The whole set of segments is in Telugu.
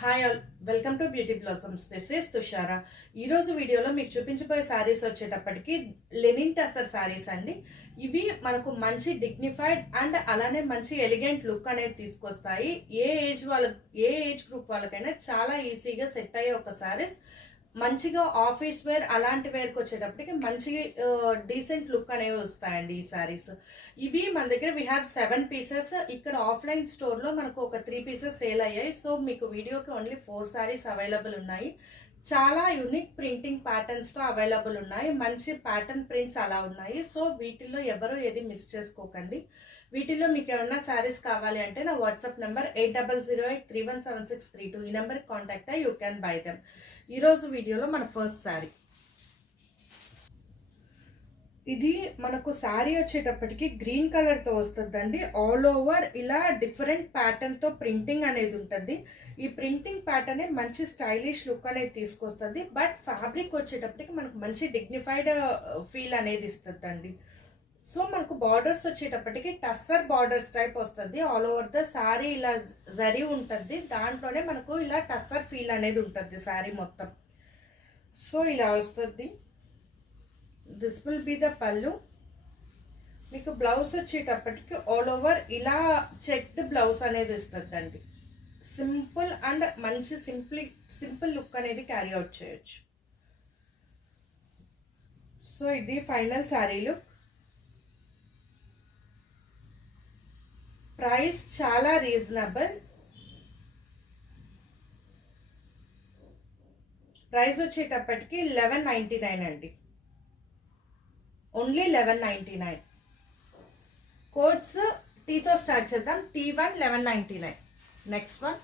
Hi all, welcome to beauty blossoms. This is Tushara. ఈరోజు వీడియోలో మీకు చూపించబోయే శారీస్ వచ్చేటప్పటికి లెనిన్ టసర్ శారీస్ అండి. ఇవి మనకు మంచి డిగ్నిఫైడ్ అండ్ అలానే మంచి ఎలిగెంట్ లుక్ అనేది తీసుకొస్తాయి. ఏ ఏజ్ గ్రూప్ వాళ్ళకైనా చాలా ఈజీగా సెట్ అయ్యే ఒక శారీస్. మంచిగా ఆఫీస్ వేర్ అలాంటి వేర్కి వచ్చేటప్పటికి మంచి డీసెంట్ లుక్ అనేవి వస్తాయండి ఈ శారీస్. ఇవి మన దగ్గర వీ హ్యావ్ 7 పీసెస్. ఇక్కడ ఆఫ్లైన్ స్టోర్లో మనకు ఒక 3 పీసెస్ సేల్ అయ్యాయి. సో మీకు వీడియోకి ఓన్లీ 4 శారీస్ అవైలబుల్ ఉన్నాయి. చాలా యూనిక్ ప్రింటింగ్ ప్యాటర్న్స్తో అవైలబుల్ ఉన్నాయి. మంచి ప్యాటర్న్ ప్రింట్స్ అలా ఉన్నాయి. సో వీటిల్లో ఎవరు ఏది మిస్ చేసుకోకండి. వీటిలో మీకు ఏమన్నా శారీస్ కావాలి అంటే నా వాట్సాప్ నెంబర్ 8008317632 ఈ నెంబర్కి కాంటాక్ట్ అయ్యి యూ క్యాన్ బై దెమ్. ఈరోజు వీడియోలో మన ఫస్ట్ శారీ ఇది. మనకు శారీ వచ్చేటప్పటికి గ్రీన్ కలర్తో వస్తుందండి. ఆల్ ఓవర్ ఇలా డిఫరెంట్ ప్యాటర్న్తో ప్రింటింగ్ అనేది ఉంటుంది. ఈ ప్రింటింగ్ ప్యాటర్నే మంచి స్టైలిష్ లుక్ అనేది తీసుకొస్తుంది. బట్ ఫ్యాబ్రిక్ వచ్చేటప్పటికి మనకు మంచి డిగ్నిఫైడ్ ఫీల్ అనేది ఇస్తుందండి. సో మనకు బార్డర్స్ వచ్చేటప్పటికి టస్సర్ బార్డర్స్ టైప్ వస్తుంది. ఆల్ ఓవర్ ద శారీ ఇలా జరీ ఉంటుంది. దాంట్లోనే మనకు ఇలా టస్సర్ ఫీల్ అనేది ఉంటుంది శారీ మొత్తం. సో ఇలా వస్తుంది. దిస్ విల్ బి ద పళ్ళు. మీకు బ్లౌజ్ వచ్చేటప్పటికి ఆల్ ఓవర్ ఇలా చెక్డ్ బ్లౌజ్ అనేది ఇస్తుందండి. సింపుల్ అండ్ మంచి సింపుల్ లుక్ అనేది క్యారీ అవుట్ చేయొచ్చు. సో ఇది ఫైనల్ శారీ లుక్. ప్రైస్ చాలా రీజనబుల్. ప్రైస్ వచ్చేటప్పటికి 1199 అండి. ఓన్లీ 1199. కోడ్స్ టీతో స్టార్ట్ చేద్దాం. T1 1199. నెక్స్ట్ వన్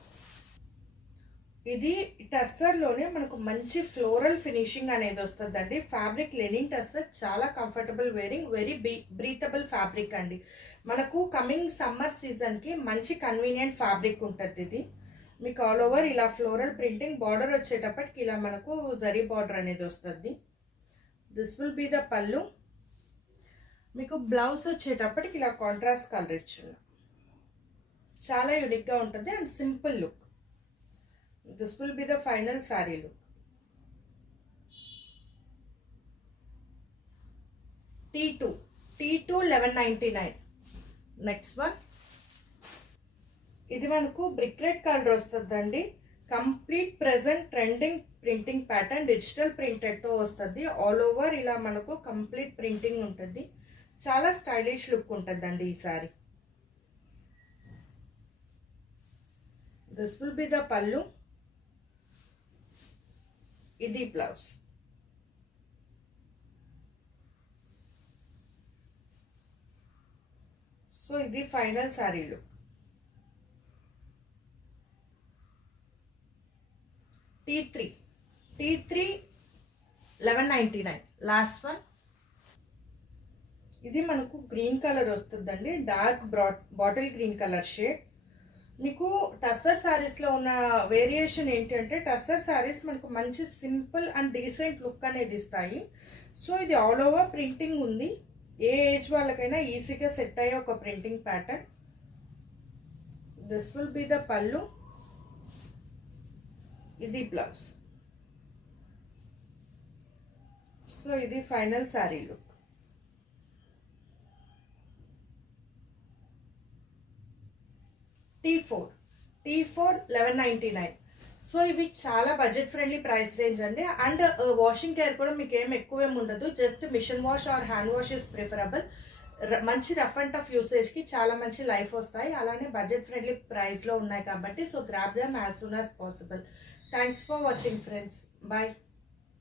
ఇది టస్సర్లోనే మనకు మంచి ఫ్లోరల్ ఫినిషింగ్ అనేది వస్తుందండి. ఫ్యాబ్రిక్ లెనిన్ టస్సర్ చాలా comfortable wearing, very breathable fabric అండి. మనకు కమింగ్ సమ్మర్ సీజన్కి మంచి కన్వీనియంట్ ఫ్యాబ్రిక్ ఉంటుంది ఇది. మీకు ఆల్ ఓవర్ ఇలా ఫ్లోరల్ ప్రింటింగ్, బార్డర్ వచ్చేటప్పటికి ఇలా మనకు జరీ బార్డర్ అనేది వస్తుంది. దిస్ విల్ బి ద పళ్ళు. మీకు బ్లౌజ్ వచ్చేటప్పటికి ఇలా కాంట్రాస్ట్ కలర్ ఇచ్చిన చాలా యూనిక్గా ఉంటుంది and simple look. This will be the final saree look. T2 1199. Next one. ఇది మనకు బ్రిక్ రెడ్ కలర్ వస్తుందండి. Complete present trending printing pattern digital ప్రింటెడ్తో వస్తుంది. ఆల్ ఓవర్ ఇలా మనకు కంప్లీట్ ప్రింటింగ్ ఉంటుంది. చాలా స్టైలిష్ లుక్ ఉంటుందండి ఈ sorry. This will be the pallu. ఇది బ్లౌజ్. సో ఇది final sari look. T3 1199. Last one. ఇది మనకు గ్రీన్ కలర్ వస్తుందండి. Dark bottle green colour shade. మీకు టస్సర్ శారీస్లో ఉన్న వేరియేషన్ ఏంటంటే టస్సర్ శారీస్ మనకు మంచి సింపుల్ అండ్ డీసెంట్ లుక్ అనేది ఇస్తాయి. సో ఇది ఆల్ ఓవర్ ప్రింటింగ్ ఉంది. ఏ ఏజ్ వాళ్ళకైనా ఈజీగా సెట్ అయ్యే ఒక printing pattern. This will be the pallu. ఇది బ్లౌజ్. సో ఇది final sari look. T4 1199. So ఇవి చాలా బడ్జెట్ ఫ్రెండ్లీ ప్రైస్ రేంజ్ అండి. అండ్ వాషింగ్ కేర్ కూడా మీకు ఏమి ఉండదు. Just machine wash or hand wash is preferable. మంచి రఫ్ అండ్ టఫ్ యూసేజ్కి చాలా మంచి లైఫ్ వస్తాయి. అలానే బడ్జెట్ ఫ్రెండ్లీ ప్రైస్లో ఉన్నాయి కాబట్టి so grab them as soon as possible. Thanks for watching friends. Bye.